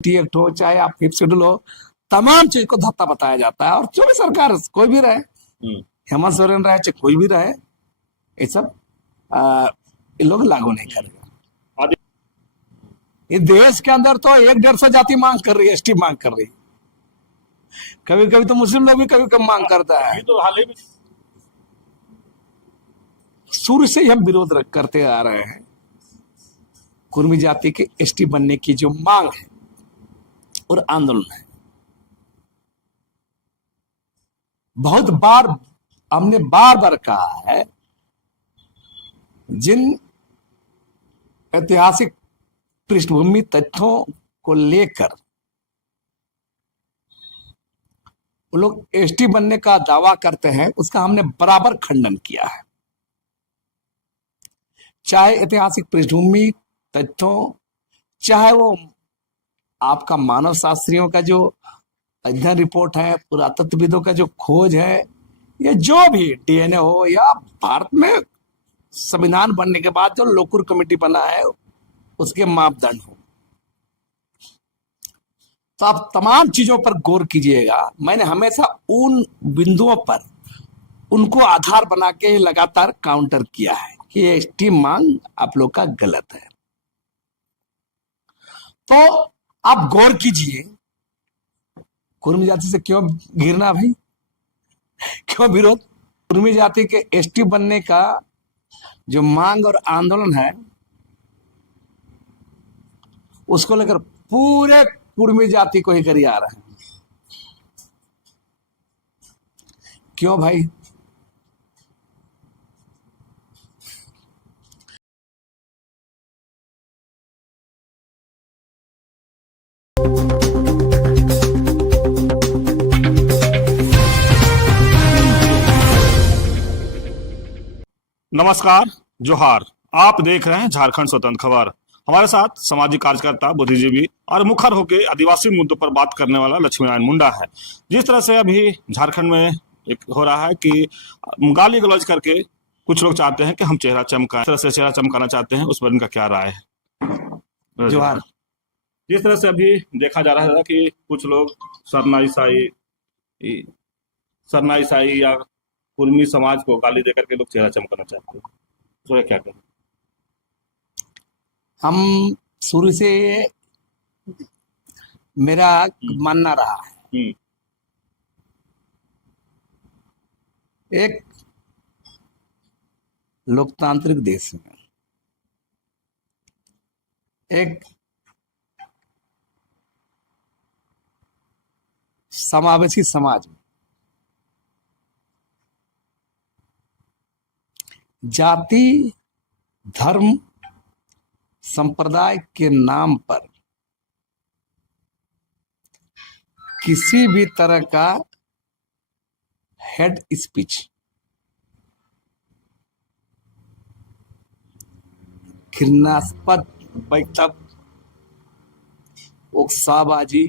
Act हो चाहे आप फिफ्थ शेड्यूल हो, तमाम चीज को धत्ता बताया जाता है। और जो भी सरकार कोई भी रहे, हेमंत सोरेन रहे चाहे कोई भी रहे, ये सब ये लोग लागू नहीं करेगा। इस देश के अंदर तो 150 जाति मांग कर रही है, एसटी मांग कर रही है। कभी कभी तो मुस्लिम लोग भी कभी कभी मांग करता है। तो हाल ही में शुरू से ही हम विरोध करते आ रहे हैं। कुर्मी जाति के एसटी बनने की जो मांग है और आंदोलन है, बहुत बार हमने बार बार कहा है, जिन ऐतिहासिक पृष्ठभूमि तथ्यों को लेकर वो लोग एसटी बनने का दावा करते हैं, उसका हमने बराबर खंडन किया है। चाहे ऐतिहासिक पृष्ठभूमि तथ्यों, चाहे वो आपका मानव शास्त्रियों का जो अध्ययन रिपोर्ट है, पुरातत्वविदों का जो खोज है, या जो भी डीएनए हो, या भारत में संविधान बनने के बाद जो लोकुर कमेटी बना है उसके मापदंड हो, तो आप तमाम चीजों पर गौर कीजिएगा। मैंने हमेशा उन बिंदुओं पर उनको आधार बना के लगातार काउंटर किया है कि ये एसटी मांग आप लोग का गलत है। तो आप गौर कीजिए, कुर्मी जाति से क्यों घिरना भाई, क्यों विरोध? कुर्मी जाति के एसटी बनने का जो मांग और आंदोलन है, उसको लेकर पूरे कुर्मी जाति को ही करी आ रहे हैं। क्यों भाई? नमस्कार, जोहार। आप देख रहे हैं झारखंड स्वतंत्र खबर। हमारे साथ सामाजिक कार्यकर्ता, बुद्धिजीवी और मुखर होकर आदिवासी मुद्दों पर बात करने वाला लक्ष्मी नारायण मुंडा है। जिस तरह से अभी झारखंड में एक हो रहा है कि गाली गलौज करके कुछ लोग चाहते हैं कि हम चेहरा चमकाएं, इस तरह से चेहरा चमकाना चाहते हैं, उस पर इनका क्या राय है? जोहार। जिस तरह से अभी देखा जा रहा है कि कुछ लोग सरना ईसाई या कुर्मी समाज को गाली देकर के लोग चेहरा चमकाना चाहते हैं, तो क्या करें? हम शुरू से मेरा मानना रहा है, एक लोकतांत्रिक देश में, एक समावेशी समाज में जाति, धर्म, संप्रदाय के नाम पर किसी भी तरह का हेड स्पीच, घृणास्पद वक्तव्य, उकसाबाजी,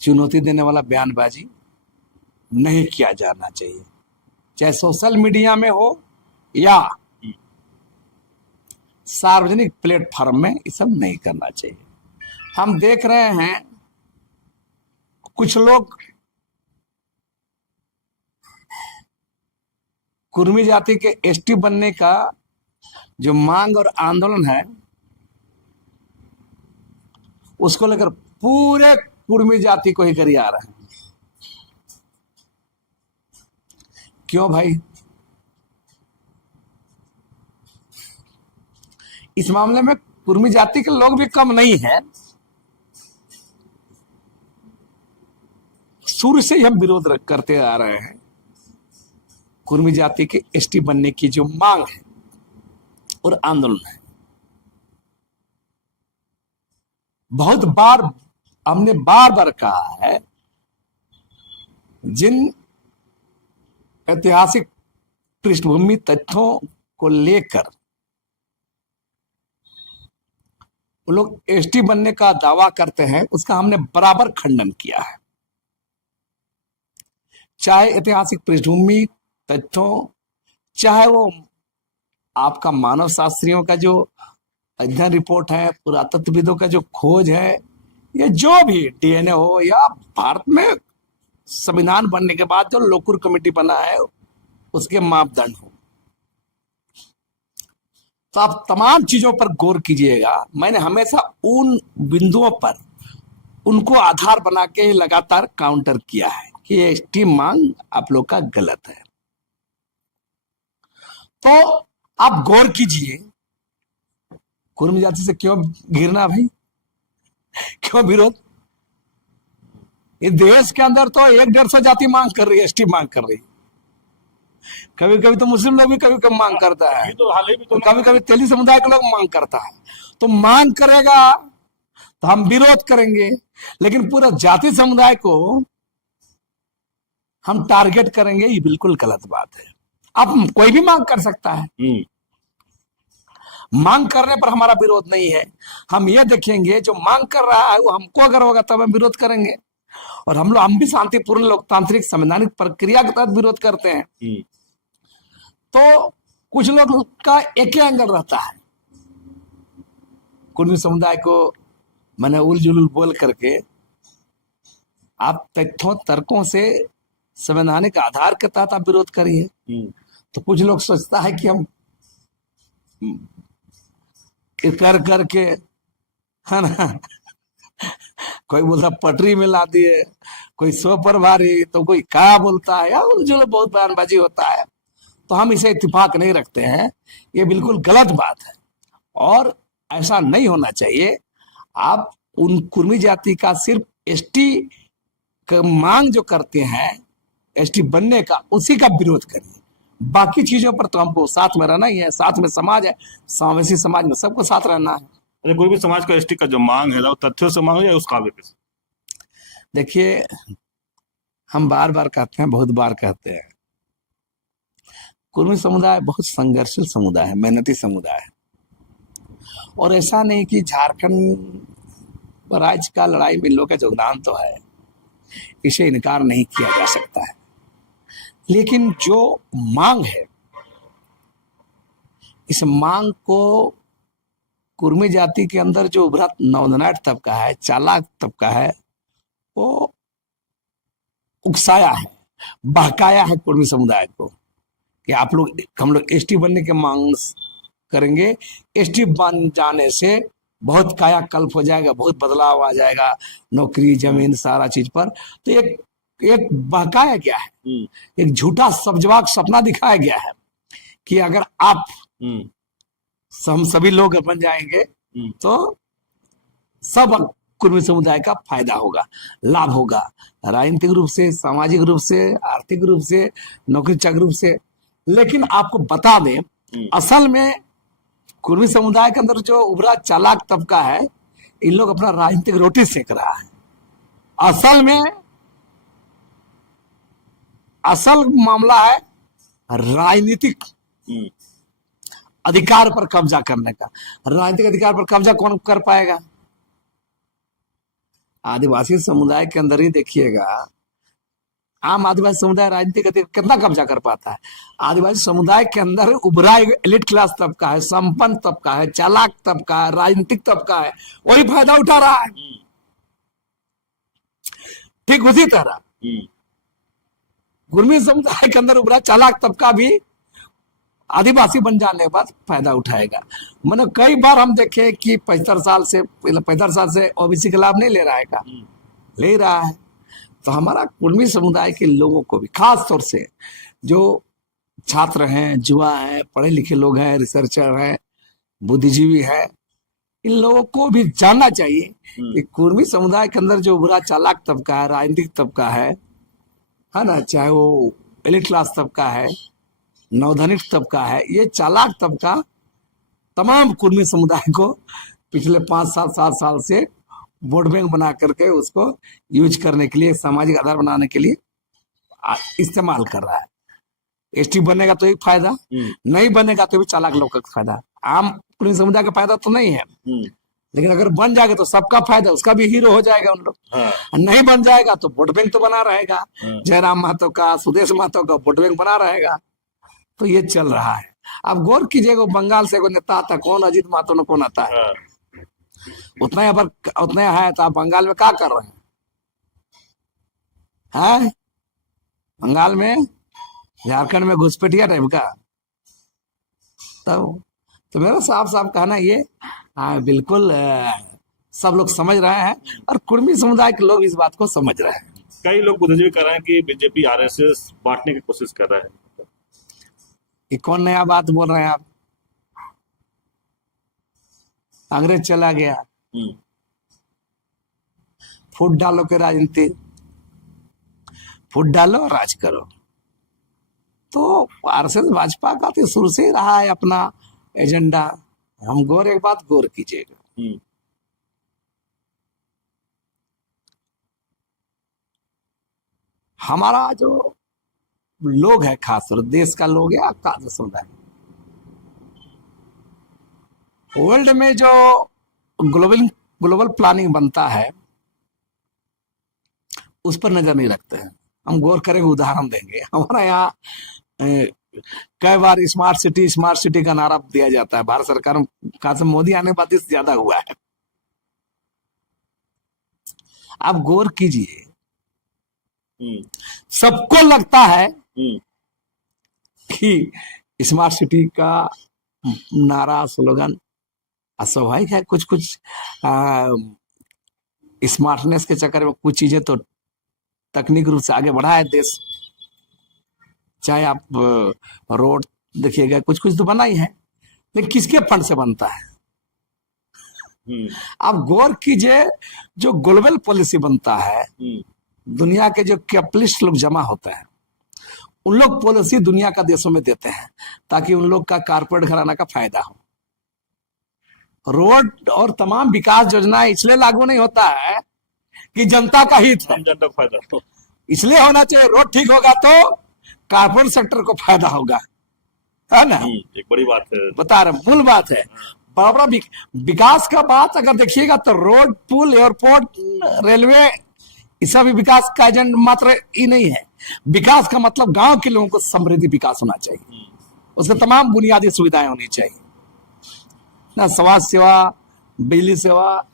चुनौती देने वाला बयानबाजी नहीं किया जाना चाहिए, चाहे सोशल मीडिया में हो या सार्वजनिक प्लेटफॉर्म में। ये सब नहीं करना चाहिए। हम देख रहे हैं कुछ लोग कुर्मी जाति के एसटी बनने का जो मांग और आंदोलन है, उसको लेकर पूरे कुर्मी जाति को ही करी आ रहे हैं। क्यों भाई? इस मामले में कुर्मी जाति के लोग भी कम नहीं है। शुरू से ही हम विरोध करते आ रहे हैं। कुर्मी जाति के एसटी बनने की जो मांग है और आंदोलन है, बहुत बार हमने बार बार कहा है, जिन ऐतिहासिक पृष्ठभूमि तथ्यों को लेकर वो लोग एसटी बनने का दावा करते हैं, उसका हमने बराबर खंडन किया है। चाहे ऐतिहासिक पृष्ठभूमि तथ्यों, चाहे वो आपका मानव शास्त्रियों का जो अध्ययन रिपोर्ट है, पुरातत्वविदों का जो खोज है, ये जो भी डीएनए हो या भारत में संविधान बनने के बाद जो लोकुर कमेटी बना है उसके मापदंड हो, तो आप तमाम चीजों पर गौर कीजिएगा। मैंने हमेशा उन बिंदुओं पर उनको आधार बना के लगातार काउंटर किया है कि ये एसटी मांग आप लोग का गलत है। तो आप गौर कीजिए, कुर्मी जाति से क्यों घिरना भाई, क्यों विरोध? इस देश के अंदर तो 150 जाति मांग कर रही है, एसटी मांग कर रही है। कभी कभी तो मुस्लिम लोग भी कभी कभी मांग करता है, तो हाल ही में तो कभी कभी तेली समुदाय के लोग मांग करता है। तो मांग करेगा तो हम विरोध करेंगे, लेकिन पूरा जाति समुदाय को हम टारगेट करेंगे, ये बिल्कुल गलत बात है। अब कोई भी मांग कर सकता है, मांग करने पर हमारा विरोध नहीं है। हम ये देखेंगे जो मांग कर रहा है वो हमको अगर होगा तब हम विरोध करेंगे, और हम भी शांतिपूर्ण लोकतांत्रिक संवैधानिक प्रक्रिया के तहत विरोध करते हैं। तो कुछ लोग का एक ही एंगल रहता है, कुर्मी समुदाय को मैंने उल जुलूल बोल करके आप तथ्यों तर्कों से संवैधानिक आधार के तहत आप विरोध करिए। तो कुछ लोग सोचता है कि हम कर करके, है ना, कोई बोलता पटरी में ला दिए, कोई सौ पर भारी, तो कोई क्या बोलता है, या जो बहुत बयानबाजी होता है। तो हम इसे इत्तेफाक नहीं रखते हैं, ये बिल्कुल गलत बात है और ऐसा नहीं होना चाहिए। आप उन कुर्मी जाति का सिर्फ एसटी का मांग जो करते हैं एसटी बनने का, उसी का विरोध करिए। बाकी चीजों पर तो हमको साथ में रहना ही है, साथ में समाज है, समावेशी समाज में सबको साथ रहना है। अरे कोई भी समाज का एसटी का जो मांग है वो तथ्यों से मांग है या उस काव्य पे? देखिए, हम बार बार कहते हैं, बहुत बार कहते हैं, कुर्मी समुदाय बहुत संघर्षशील समुदाय है, मेहनती समुदाय है। और ऐसा नहीं कि झारखंड राज्य का लड़ाई में लोगों का योगदान तो है, इसे इनकार नहीं किया जा सकता है। लेकिन जो मांग है, इस मांग को कुर्मी जाति के अंदर जो उभरा नौधनाट तबका है, चालाक तबका है, वो उकसाया है, बहकाया है कुर्मी समुदाय को कि आप लोग, हम लोग एसटी बनने के मांग करेंगे, एसटी बन जाने से बहुत कायाकल्प हो जाएगा, बहुत बदलाव आ जाएगा, नौकरी, जमीन, सारा चीज पर। तो एक बहकाया गया है, एक झूठा सब्जवाक सपना दिखाया गया है कि अगर आप हम सभी लोग बन जाएंगे तो सब कुर्मी समुदाय का फायदा होगा, लाभ होगा, राजनीतिक रूप से, सामाजिक रूप से, आर्थिक रूप से, नौकरी चाकरी रूप से। लेकिन आपको बता दें, असल में कुर्मी समुदाय के अंदर जो उभरा चालाक तबका है, इन लोग अपना राजनीतिक रोटी सेक रहा है। असल मामला है राजनीतिक अधिकार पर कब्जा करने का। राजनीतिक अधिकार पर कब्जा कौन कर पाएगा? आदिवासी समुदाय के अंदर ही देखिएगा, आम आदिवासी समुदाय राजनीतिक अधिकार कितना कब्जा कर पाता है। आदिवासी समुदाय के अंदर उभरा एलिट क्लास तबका है, संपन्न तबका है, चालाक तबका है, राजनीतिक तबका है, वही फायदा उठा रहा है। ठीक उसी तरह कुर्मी समुदाय के अंदर उभरा चालाक तबका भी आदिवासी बन जाने के बाद फायदा उठाएगा। मैंने कई बार हम देखे कि 75 साल से ओबीसी का लाभ नहीं ले रहा है का, ले रहा है। तो हमारा कुर्मी समुदाय के लोगों को भी, खास तौर से जो छात्र हैं, युवा हैं, पढ़े लिखे लोग हैं, रिसर्चर हैं, बुद्धिजीवी हैं, इन लोगों को भी जानना चाहिए कि कुर्मी समुदाय के अंदर जो बुरा चालाक तबका है, राजनीतिक तबका है ना, चाहे वो एलिट क्लास तबका है, नवधनिक तबका है, ये चालाक तबका तमाम कुर्मी समुदाय को पिछले 5-7 साल से वोट बैंक बना करके उसको यूज करने के लिए, सामाजिक आधार बनाने के लिए इस्तेमाल कर रहा है। एसटी बनेगा तो एक फायदा, नहीं बनेगा तो भी चालाक लोग का फायदा। आम कुर्मी समुदाय का फायदा तो नहीं है, लेकिन अगर बन जाएगा तो सबका फायदा, उसका भी हीरो हो जाएगा उन लोग। नहीं बन जाएगा तो वोट बैंक तो बना रहेगा, जयराम महतो का, सुदेश महतो का वोट बैंक बना रहेगा। तो ये चल रहा है। आप गौर कीजिएगा, बंगाल से कोई नेता आता, कौन अजीत महतो ने कौन आता है, हाँ, उतना यहाँ पर उतना है, तो आप बंगाल में क्या कर रहे हैं? बंगाल में, झारखंड में घुसपैठिया टाइप का। तब तो मेरा साफ साफ कहना ये, हाँ बिल्कुल, सब लोग समझ रहे हैं और कुर्मी समुदाय के लोग इस बात को समझ रहे हैं। कई लोग बुद्धिजीवी कह रहे हैं कि बीजेपी आरएसएस बांटने की कोशिश कर रहा है। ये कौन नया बात बोल रहे हैं आप? अंग्रेज चला गया, हम्म, फूट डालो के राजनीति, फूट डालो राज करो। तो आरएसएस भाजपा का तो शुरू से ही रहा है अपना एजेंडा। हम गौर, एक बात गौर कीजिएगा, हम्म, हमारा जो लोग है, खासतौर देश का लोग या खास समुदाय, वर्ल्ड में जो ग्लोबल ग्लोबल प्लानिंग बनता है उस पर नजर नहीं रखते हैं। हम गौर करेंगे, उदाहरण देंगे। हमारा यहाँ कई बार स्मार्ट सिटी का नारा दिया जाता है, भारत सरकार का से मोदी आने के बाद इससे ज्यादा हुआ है। आप गौर कीजिए, हम्म, सबको लगता है हम्म, कि स्मार्ट सिटी का नारा, स्लोगन अस्वाभाविक है। कुछ कुछ स्मार्टनेस के चक्कर में कुछ चीजें तो तकनीक रूप से आगे बढ़ा है देश। चाहे आप रोड देखिएगा, कुछ कुछ तो बना ही है, लेकिन किसके फंड से बनता है? हम्म, आप गौर कीजिए, जो ग्लोबल पॉलिसी बनता है, दुनिया के जो कैपिटलिस्ट लोग जमा होते हैं, उन लोग पॉलिसी दुनिया का देशों में देते हैं ताकि उन लोग का कारपोरेट घराना का फायदा हो। रोड और तमाम विकास योजनाएं इसलिए लागू नहीं होता है कि जनता का हित है, आम जनता को फायदा हो। इसलिए होना चाहिए। रोड ठीक होगा तो कारपोरेट सेक्टर को फायदा होगा, है ना? एक बड़ी बात है। बता रहे, मूल बात है। बड़ा विकास का बात अगर देखिएगा तो रोड, पुल, एयरपोर्ट, रेलवे, ये सब विकास का एजेंडा मात्र ही नहीं है। विकास का मतलब गांव के लोगों को समृद्धि विकास होना चाहिए, उसमें तमाम बुनियादी सुविधाएं होनी चाहिए ना, स्वास्थ्य सेवा, बिजली सेवा,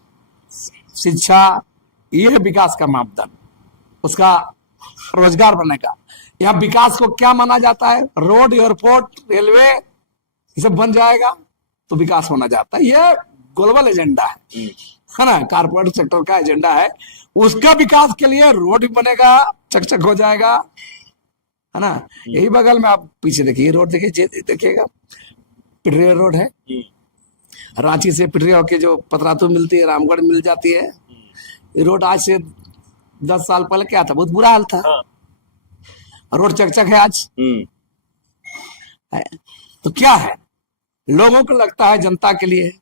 शिक्षा, ये है विकास का मापदंड, उसका रोजगार बनेगा। यहाँ विकास को क्या माना जाता है? रोड, एयरपोर्ट, रेलवे, ये सब बन जाएगा तो विकास होना जाता है। ये ग्लोबल एजेंडा है ना, कारपोरेट सेक्टर का एजेंडा है। उसका विकास के लिए रोड भी बनेगा, चकचक हो जाएगा, है ना। यही बगल में आप पीछे देखिए, रोड देखिएगा, पिटरिया रोड है, रांची से पिटरिया होके जो पतरातू मिलती है, रामगढ़ मिल जाती है। ये रोड आज से 10 साल पहले क्या था? बहुत बुरा हाल था। हाँ। रोड चकचक है आज है। तो क्या है, लोगों को लगता है जनता के लिए,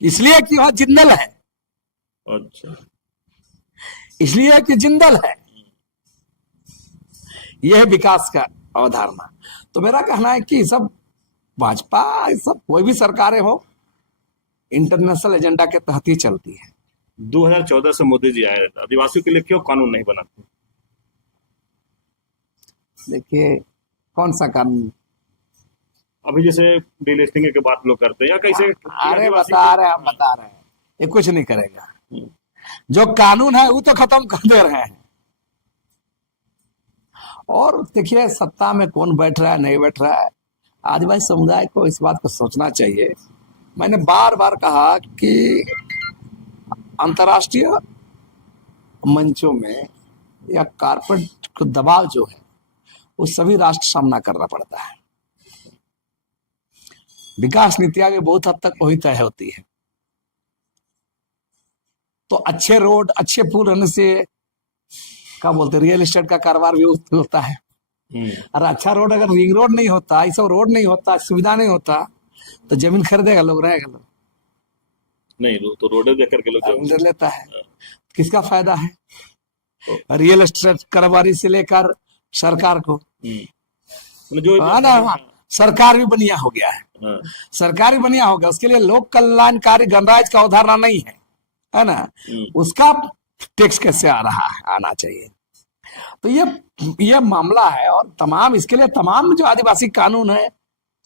इसलिए कि वहां जिंदल है, अच्छा, इसलिए कि जिंदल है। यह है विकास का अवधारणा। तो मेरा कहना है कि सब भाजपा, सब कोई भी सरकारें हो, इंटरनेशनल एजेंडा के तहत ही चलती है। 2014 से मोदी जी आए, आदिवासियों के लिए क्यों कानून नहीं बनाते? देखिए, कौन सा कानून? अभी जैसे डीलिस्टिंग की बात लोग करते हैं या कैसे? अरे बता रहे हैं, हम बता रहे हैं, ये कुछ नहीं करेगा। जो कानून है वो तो खत्म कर दे रहे हैं। और देखिए, सत्ता में कौन बैठ रहा है, नहीं बैठ रहा है, आदिवासी समुदाय को इस बात को सोचना चाहिए। मैंने बार बार कहा कि अंतर्राष्ट्रीय मंचों में या कारपोरेट को दबाव जो है वो सभी राष्ट्र सामना करना पड़ता है। विकास नीतियां भी बहुत हद तक वही तय होती है। तो अच्छे रोड, अच्छे पुल रहने से क्या बोलते हैं, रियल एस्टेट का कारोबार भी होता है। और अच्छा रोड, अगर रिंग रोड नहीं होता, ये सब रोड नहीं होता, सुविधा नहीं होता, तो जमीन खरीदेगा लोग, रहेगा लोग नहीं, तो रोडे देख करके लोग लेता है। किसका फायदा है? रियल एस्टेट कारोबारी से लेकर सरकार को, जो ना, सरकार भी बनिया हो गया है। सरकार भी बनिया हो गया, उसके लिए लोक कल्याणकारी गणराज का अवधारणा नहीं है ना। उसका टैक्स कैसे आ रहा है, आना चाहिए। तो ये मामला है। और तमाम इसके लिए तमाम जो आदिवासी कानून है,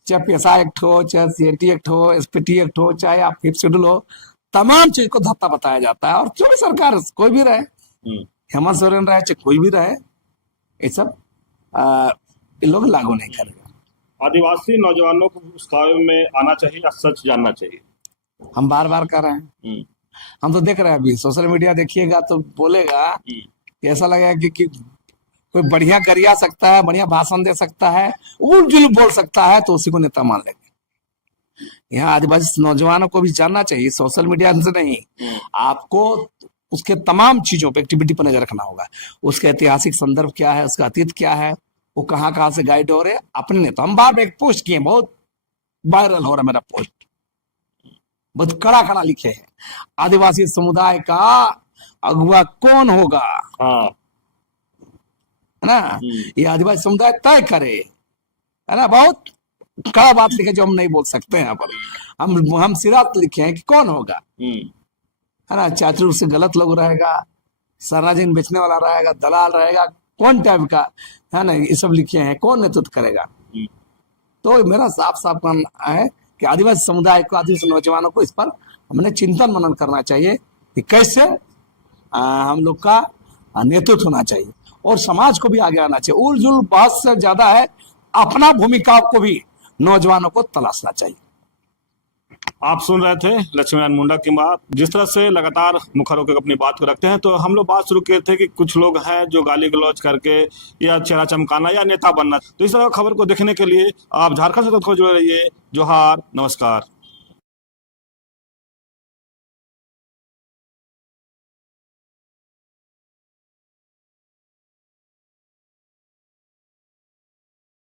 चाहे PSI एक्ट हो, चाहे CAT एक्ट हो, SPT एक्ट हो, चाहे आप 5th शेड्यूल हो, तमाम चीज को धत्ता बताया जाता है। और जो भी सरकार कोई भी रहे, हेमंत सोरेन रहे चाहे कोई भी रहे, ये सब ये लोग लागू नहीं करेगा। आदिवासी नौजवानों को उस काम में आना चाहिए या सच जानना चाहिए? हम बार बार कर रहे हैं, हम तो देख रहे हैं, अभी सोशल मीडिया देखिएगा तो बोलेगा कि ऐसा लगेगा कि कोई बढ़िया गरिया सकता है, बढ़िया भाषण दे सकता है, उलझुल बोल सकता है, तो उसी को नेता मान लेंगे। यहाँ आदिवासी नौजवानों को भी जानना चाहिए, सोशल मीडिया से नहीं, आपको उसके तमाम चीजों पे, एक्टिविटी पर नजर रखना होगा। उसका ऐतिहासिक संदर्भ क्या है, उसका अतीत क्या है, वो कहाँ से गाइड हो रहे, अपने नेता। हम बार बार एक पोस्ट किए, बहुत वायरल हो रहा है मेरा पोस्ट, बहुत कड़ा लिखे हैं, आदिवासी समुदाय का अगुवा कौन होगा, हाँ, है ना, ये आदिवासी समुदाय तय करे, है ना। बहुत कड़ा बात लिखे जो हम नहीं बोल सकते हैं यहाँ पर। हम सिरा लिखे हैं कि कौन होगा, है ना। चातुर से गलत लोग रहेगा, सार्वजनिक बेचने वाला रहेगा, दलाल रहेगा, कौन टाइप का, है ना, ये सब लिखे हैं, कौन नेतृत्व करेगा। तो मेरा साफ कहना है कि आदिवासी समुदाय को, आदिवासी नौजवानों को इस पर हमने चिंतन मनन करना चाहिए कि कैसे हम लोग का नेतृत्व होना चाहिए, और समाज को भी आगे आना चाहिए। उलझुल बहस से ज्यादा है अपना भूमिका को भी नौजवानों को तलाशना चाहिए। आप सुन रहे थे लक्ष्मीनारायण मुंडा की बात। जिस तरह से लगातार मुखर होकर अपनी बात को रखते हैं, तो हम लोग बात शुरू किए थे कि कुछ लोग हैं जो गाली गलौज करके या चेहरा चमकाना या नेता बनना। तो इस तरह खबर को देखने के लिए आप झारखंड से जुड़े रहिए। जोहार, नमस्कार।